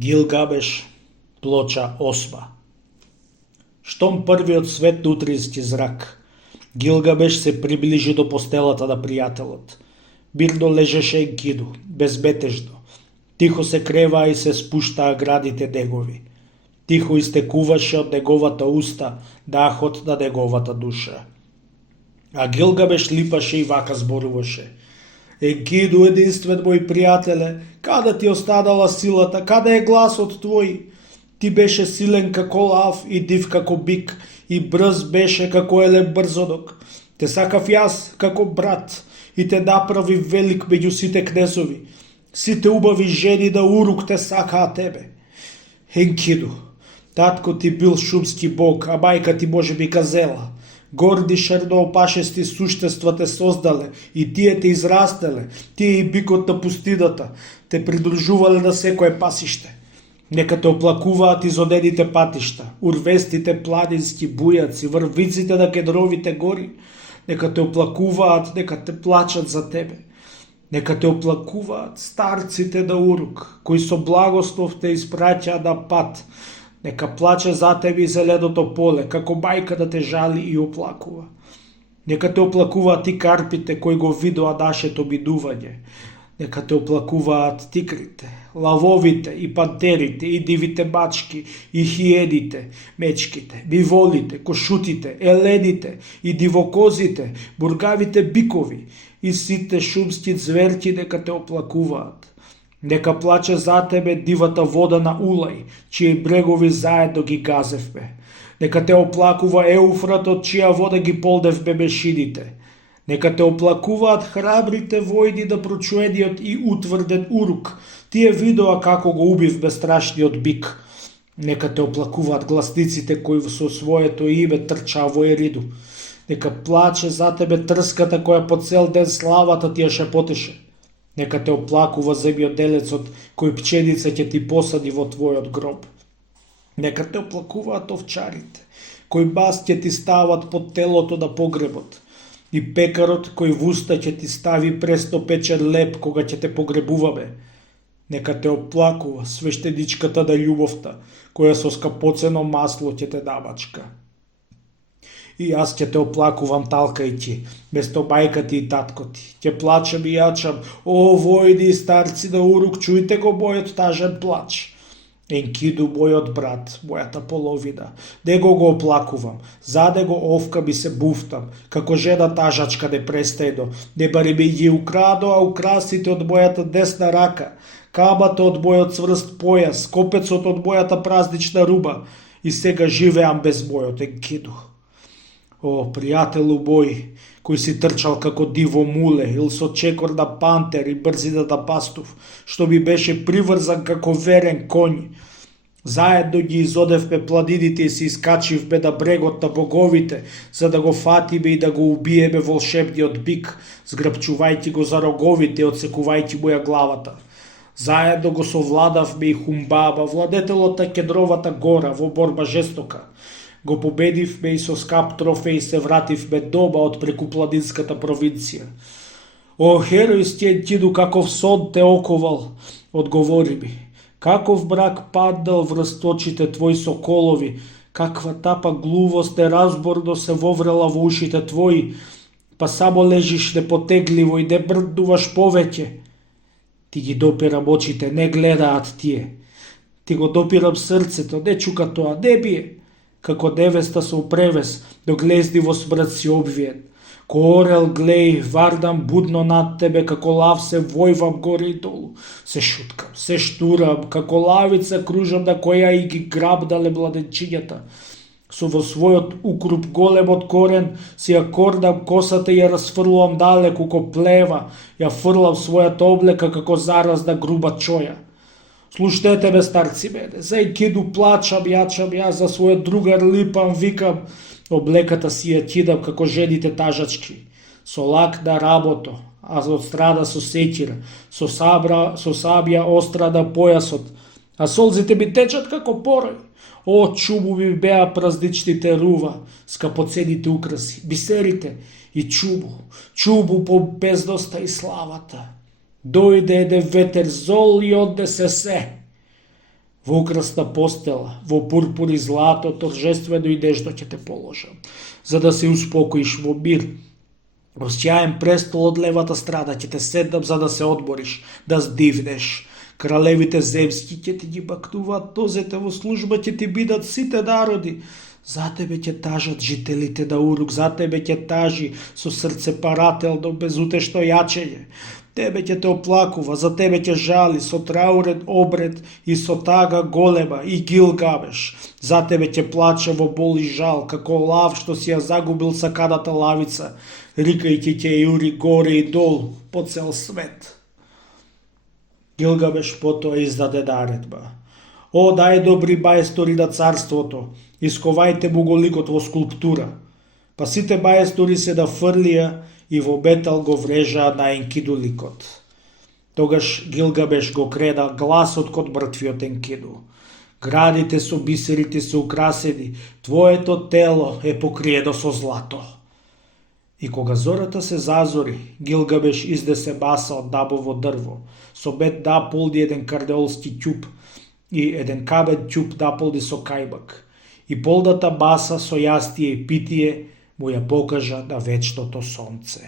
Гилгабеш, плоча 8. Штом првиот светло утрински зрак, Гилгабеш се приближи до постелата на пријателот. Бирно лежеше Енкиду, безбетежно. Тихо се креваа и се спуштаа градите дегови. Тихо истекуваше од неговата уста дахот на неговата душа. А Гилгабеш липаше и вака зборуваше: Енкиду, единствен мој пријателе, каде ти останала силата, каде е гласот твој? Ти беше силен како лав и див како бик, и брз беше како елен брзодок. Те сакав јас како брат и те направи велик меѓу сите кнезови. Сите убави жени на Урук те сакаа тебе. Енкиду, татко ти бил шумски бог, а мајка ти може би газела. Горди шерноопашести суштества те создале и тие те израстеле, тие и бикот на пустината, те придружувале на секое пасиште. Нека те оплакуваат изодените патишта, урвестите планински бујаци, врвиците на кедровите гори. Нека те оплакуваат, нека те плачат за тебе. Нека те оплакуваат старците на Урук, кои со благослов те испраќаа на пат. Нека плаче за тебе и зеленото поле, како мајка да те жали и оплакува. Нека те оплакуваат и карпите кои го видоа нашето минување. Нека те оплакуваат тигрите, лавовите и пантерите, и дивите мачки, и хиените, мечките, биволите, кошутите, елените, и дивокозите, бургавите бикови, и сите шумски зверки нека те оплакуваат. Нека плаче за тебе дивата вода на Улај, чии брегови заедно ги газевме. Нека те оплакува Еуфратот, чија вода ги полдевме мешините. Нека те оплакуваат храбрите војни на прочуениот и утврден Урук. Тие видоа како го убивме страшниот бик. Нека те оплакуваат гласниците кои со своето име трчаа во Ериду. Нека плаче за тебе трската која по цел ден славата ти ја шепотеше. Нека те оплакува земјоделецот кој пченица ќе ти посади во твојот гроб. Нека те оплакуваат овчарите кои мас ќе ти стават под телото на погребот. И пекарот кој в уста ќе ти стави престо печен леп кога ќе те погребуваме. Нека те оплакува свештеничката на љубовта, која со скапоцено масло ќе те намачка. И јас ќе те оплакувам талкајќи, место мајка ти и татко ти. Ќе плачам и јачам: о, војни и старци на Урук, чујте го мојот тажен плач. Енкиду, мојот брат, мојата половина, него го оплакувам, заде го овкам и се буфтам, како жена тажачка непрестајно, не бари ми ги украдоа украсите од мојата десна рака, камата од мојот цврст појас, копецот од мојата празнична руба, и сега живеам без мојот Енкиду. О, пријателу мој, кој си трчал како диво муле, или со чекор на пантер и брзина на пастув, што ми беше приврзан како верен коњ. Заедно ги изодевме планините и се искачивме на брегот на боговите, за да го фатиме и да го убиеме волшебниот бик, зграбчувајќи го за роговите и одсекувајќи му ја главата. Заедно го совладавме и Хумбаба, владетелот на Кедровата гора, во борба жестока. Го победивме и со скап трофеј се вративме дома од прекупланинската провинција. О, херојски Енкиду, каков сон те оковал, одговори ми. Каков мрак паднал врз очите твои соколови, каква тапа глувост неразборно се воврела во ушите твои, па само лежиш непотегливо и не мрднуваш повеќе. Ти ги допирам очите, не гледаат тие. Ти го допирам срцето, не чука тоа, не бие. Како невеста со превес, до глезди во смрт си обвиен. Ко орел глеј, вардам будно над тебе, како лав се војвам горе и долу. Се шуткам, се штурам, како лавица кружам на која и ги грабдале младенчињата. Со во својот укруп големот корен си ја кордам косата и ја расфрлувам далеку ко плева, ја фрлам својата облека како заразна груба чоја. Слушнете ме, старци мене, за Енкиду плачам, јачам, јас за својот другар липам, викам, облеката си ја кидам како жените тажачки, со лак на работо, а од страна со секира, со сабја остра на појасот, а солзите ми течат како порој. О, чубу ми беа празничните рува, скапоцените украси, бисерите и чубу по бездоста и славата. Дојде еден ветер зол и однесе се. Во украсна постела, во пурпур и злато, торжествено идещо ќе те положам, за да се успокоиш во мир. Во сјаен престол од левата страна ќе те седнам за да се одмориш, да здивнеш. Кралевите земски ќе ти ги бакнуваат нозете, во служба ќе ти бидат сите народи. За тебе ќе тажат жителите на Урук, за тебе ќе тажи со срце парателно, безутешно јачење. Тебе ќе те оплакува, за тебе ќе жали со траурен обред и со тага голема и Гилгамеш. За тебе ќе плаче во бол и жал, како лав што си ја загубил саканата лавица, рикајќи ќе јури горе и долу по цел свет. Гилгамеш потоа издаде наредба. О, најдобри маестори на царството, исковајте му го ликот во скулптура. Па сите маестори се нафрлија и во метал го врежаа на Енкиду ликот. Тогаш Гилгамеш го крена гласот кон мртвиот Енкиду. Градите со бисерите се украсени, твоето тело е покриено со злато. И кога зората се зазори, Гилгамеш изнесе маса од дабово дрво, со мед наполни еден кардеолски ќуп и еден камен ќуп наполни со кајмак. И полната маса со јастие и питие му ја покажа на вечното сонце.